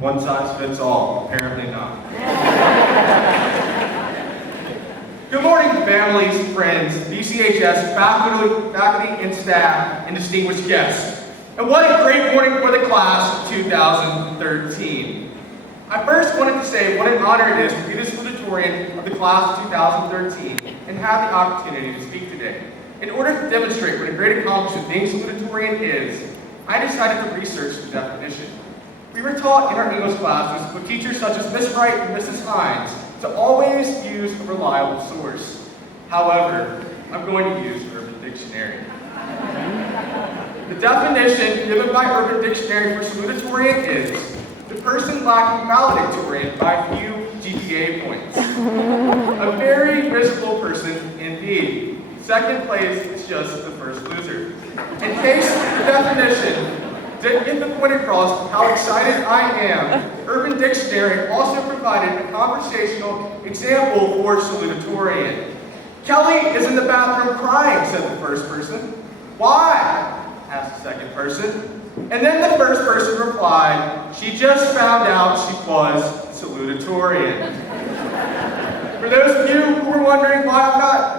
One size fits all, apparently not. Good morning, families, friends, BCHS faculty and staff, and distinguished guests. And what a great morning for the class of 2013. I first wanted to say what an honor it is to be the salutatorian of the class of 2013 and have the opportunity to speak today. In order to demonstrate what a great accomplishment being salutatorian is, I decided to research the definition. We were taught in our English classes with teachers such as Miss Wright and Mrs. Hines to always use a reliable source. However, I'm going to use Urban Dictionary. The definition given by Urban Dictionary for salutatorian is the person lacking valedictorian by a few GPA points. A very miserable person indeed. Second place is just the first loser. In case the definition didn't get the point across how excited I am, Urban Dictionary also provided a conversational example for salutatorian. Kelly is in the bathroom crying, said the first person. Why? Asked the second person. And then the first person replied, she just found out she was salutatorian. For those of you who are wondering why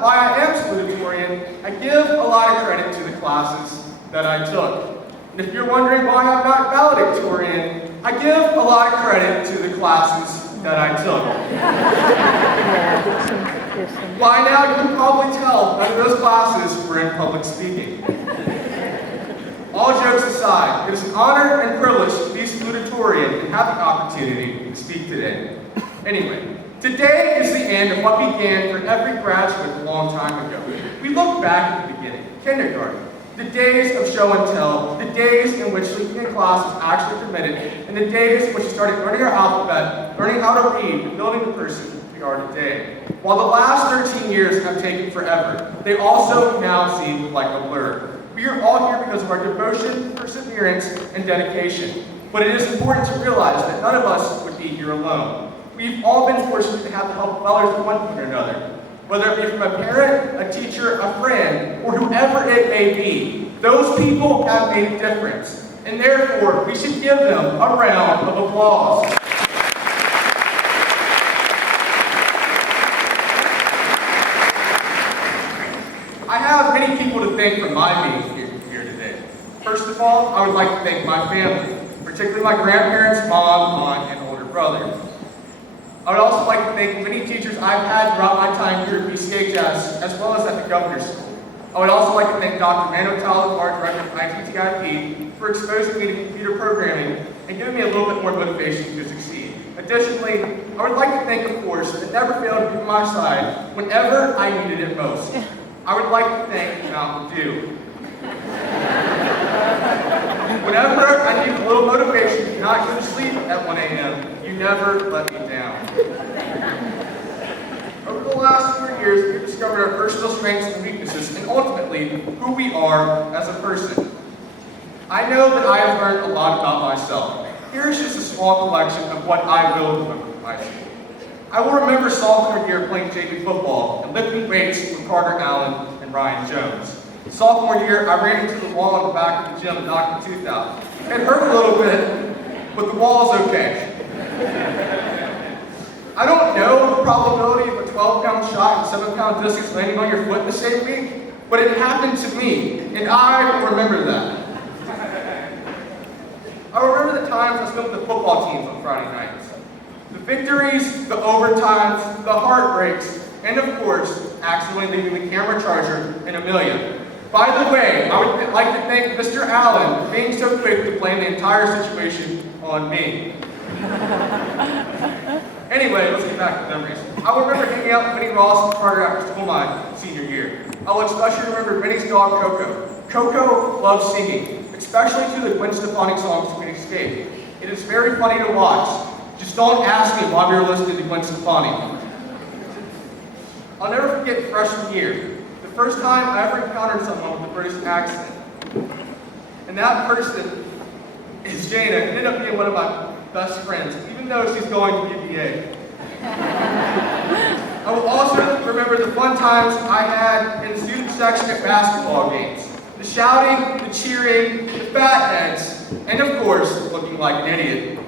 I am salutatorian, I give a lot of credit to the classes that I took. And if you're wondering why I'm not valedictorian, I give a lot of credit to the classes that I took. By now, you can probably tell none of those classes were in public speaking. All jokes aside, it is an honor and privilege to be salutatorian and have the opportunity to speak today. Anyway, today is the end of what began for every graduate a long time ago. We look back at the beginning, kindergarten, the days of show and tell, the days in which sleeping in class was actually permitted, and the days in which we started learning our alphabet, learning how to read, and building the person we are today. While the last 13 years have taken forever, they also now seem like a blur. We are all here because of our devotion, perseverance, and dedication. But it is important to realize that none of us would be here alone. We've all been fortunate to have the help of others at one point or another. Whether it be from a parent, a teacher, a friend, or whoever it may be, those people have made a difference. And therefore, we should give them a round of applause. I have many people to thank for my being here today. First of all, I would like to thank my family, particularly my grandparents, mom, aunt, and older brother. I would also like to thank many teachers I've had throughout my time here at BCHS, as well as at the Governor's School. I would also like to thank Dr. Mano Talavar, Director of ITTIP, for exposing me to computer programming and giving me a little bit more motivation to succeed. Additionally, I would like to thank a force that never failed to be by my side whenever I needed it most. I would like to thank Mountain Dew. Whenever I need a little motivation to not go to sleep at 1 a.m., you never let me down. Over the last 4 years, we've discovered our personal strengths and weaknesses, and ultimately, who we are as a person. I know that I have learned a lot about myself. Here's just a small collection of what I will remember from high school. I will remember sophomore year playing JV football and lifting weights with Carter Allen and Ryan Jones. Sophomore year, I ran into the wall in the back of the gym and knocked my tooth out. It hurt a little bit, but the wall's okay. I don't know the probability of a 12-pound shot and 7-pound discus landing on your foot the same week, but it happened to me, and I remember that. I remember the times I spent with the football teams on Friday nights. The victories, the overtimes, the heartbreaks, and of course, accidentally leaving the camera charger in Amelia. By the way, I would like to thank Mr. Allen for being so quick to blame the entire situation on me. Anyway, let's get back to memories. I will remember hanging out with Vinnie Ross and Carter after school my senior year. I will especially remember Vinnie's dog, Coco. Coco loves singing, especially to the Gwen Stefani song, Sweet Escape. It is very funny to watch. Just don't ask me why we were listening to Gwen Stefani. I'll never forget freshman year, the first time I ever encountered someone with a British accent. And that person is Jana, ended up being one of my best friends, even though she's going to UVA. I will also remember the fun times I had in the student section at basketball games. The shouting, the cheering, the fat heads, and of course, looking like an idiot.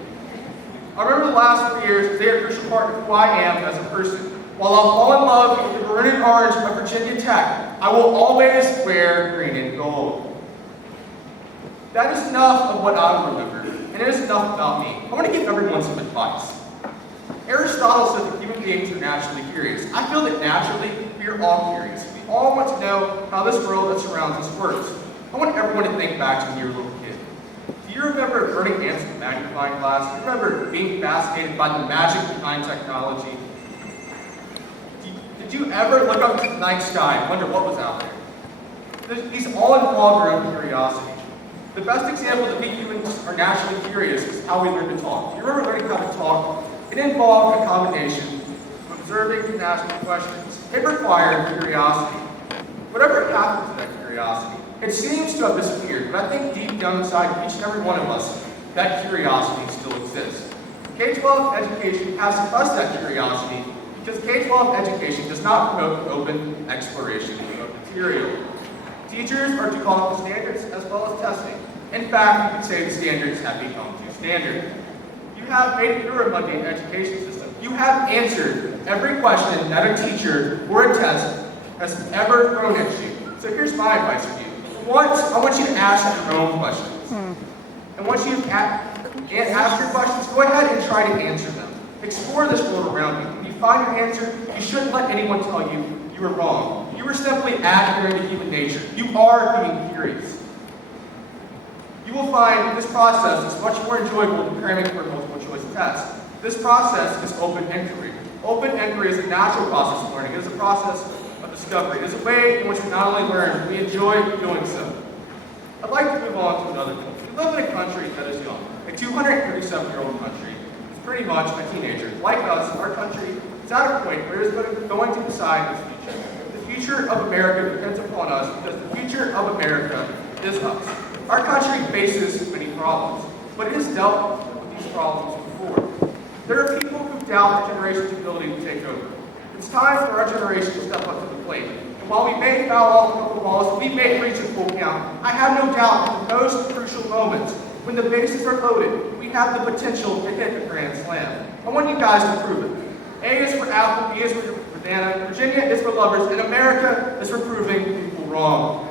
over the last 4 years, they are a crucial part of who I am as a person. While I'll fall in love with the maroon and orange of Virginia Tech, I will always wear green and gold. That is enough of what I remember, and it is enough about me. I want to give everyone some advice. Aristotle said that human beings are naturally curious. I feel that naturally, we are all curious. We all want to know how this world that surrounds us works. I want everyone to think back to when you were a little kid. Do you remember learning ants in magnifying glass? Do you remember being fascinated by the magic behind technology? Did you ever look up to the night sky and wonder what was out there? These all involve your own curiosity. The best example that we humans are naturally curious is how we learn to talk. Do you remember learning how to talk? It involved a combination of observing and asking questions. It required curiosity. Whatever happened to that curiosity, it seems to have disappeared, but I think deep down inside each and every one of us, that curiosity still exists. K-12 education has suppressed that curiosity because K-12 education does not promote open exploration of material. Teachers are too caught up with standards as well as testing. In fact, you could say the standards have become too standard. You have made it through a mundane education system. You have answered every question that a teacher or a test has ever thrown at you. So here's my advice for you. I want you to ask your own questions. And once you ask your questions, go ahead and try to answer them. Explore this world around you. When you find your answer, you shouldn't let anyone tell you you were wrong. You are simply accurate to human nature. You are being curious. You will find this process is much more enjoyable than cramming for a multiple choice test. This process is open inquiry. Open inquiry is a natural process of learning. It is a process of discovery. It is a way in which we not only learn, we enjoy doing so. I'd like to move on to another point. We live in a country that is young. A 237-year-old country is pretty much a teenager. Like us, our country is at a point where it is going to decide its future. The future of America depends upon us because the future of America is us. Our country faces many problems, but it has dealt with these problems before. There are people who doubt the generation's ability to take over. It's time for our generation to step up to the plate. And while we may foul off a couple balls, we may reach a full count, I have no doubt that the most crucial moments, when the bases are loaded, we have the potential to hit the grand slam. I want you guys to prove it. A is for Apple, B is for banana, Virginia is for lovers, and America is for proving people wrong.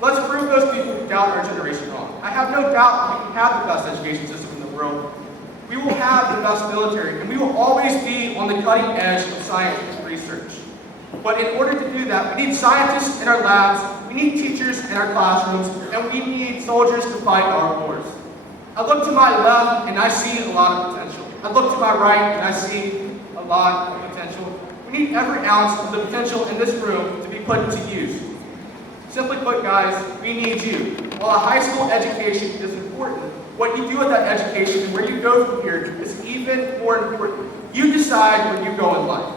Let's prove those people who doubt our generation wrong. I have no doubt we can have the best education system in the world. We will have the best military, and we will always be on the cutting edge of science and research. But in order to do that, we need scientists in our labs, we need teachers in our classrooms, and we need soldiers to fight our wars. I look to my left, and I see a lot of potential. I look to my right, and I see a lot of potential. We need every ounce of the potential in this room to be put into use. Simply put, guys, we need you. While a high school education is important, what you do with that education and where you go from here is even more important. You decide where you go in life.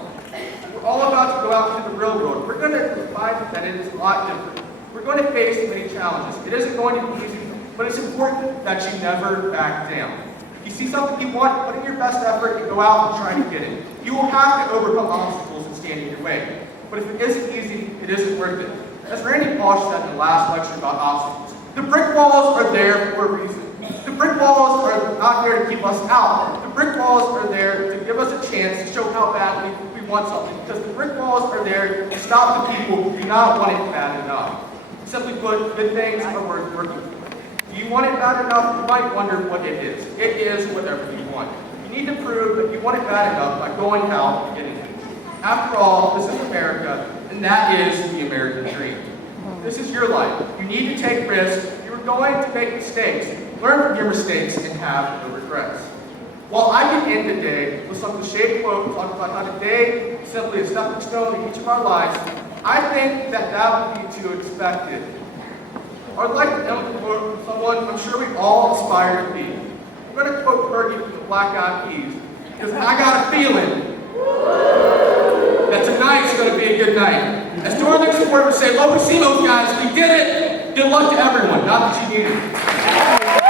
We're all about to go out into the real world. We're going to find that it is a lot different. We're going to face many challenges. It isn't going to be easy, but it's important that you never back down. If you see something you want, put in your best effort and go out and try to get it. You will have to overcome obstacles that stand in your way. But if it isn't easy, it isn't worth it. As Randy Paul said in the last lecture about obstacles, the brick walls are there for a reason. The brick walls are not there to keep us out. The brick walls are there to give us a chance to show how badly we want something. Because the brick walls are there to stop the people who do not want it bad enough. Simply put, good things are worth working for. Do you want it bad enough? You might wonder what it is. It is whatever you want. You need to prove that you want it bad enough by going out and getting it. After all, this is America, and that is the American dream. This is your life. You need to take risks. You're going to make mistakes. Learn from your mistakes and have no regrets. While I can end the day with some cliche quote talking about how today is simply a stepping stone in each of our lives, I think that would be too expected. I would like to end with a quote from someone I'm sure we all aspire to be. I'm going to quote Fergie from the Black Eyed Peas, because I got a feeling that tonight's going to be a good night. As Northern supporters would say, Lopecimos, guys, we did it. Good luck to everyone. Not that you need it.